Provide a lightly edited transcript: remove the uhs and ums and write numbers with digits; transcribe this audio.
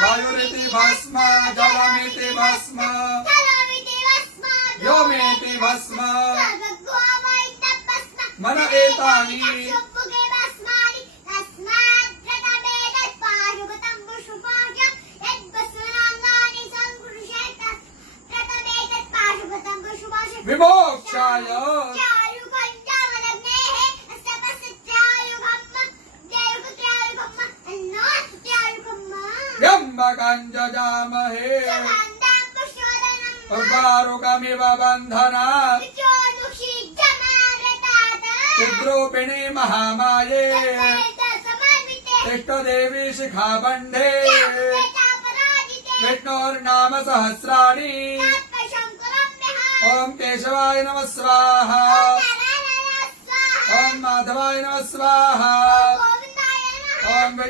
वायुरिति भस्म जलमिति भस्म व्योमेति भस्म मन एतानि विमोक्षाय त्र्यम्बकं जजामहे उर्वारुकमिव बन्धनात् चिद्रूपिणी महामाये तिष्ठदेवी शिखाबन्धे विष्णोर्नाम सहस्राणि ओम केशवाय नमः स्वाहा ओम माधवाय नमः स्वाहा ओम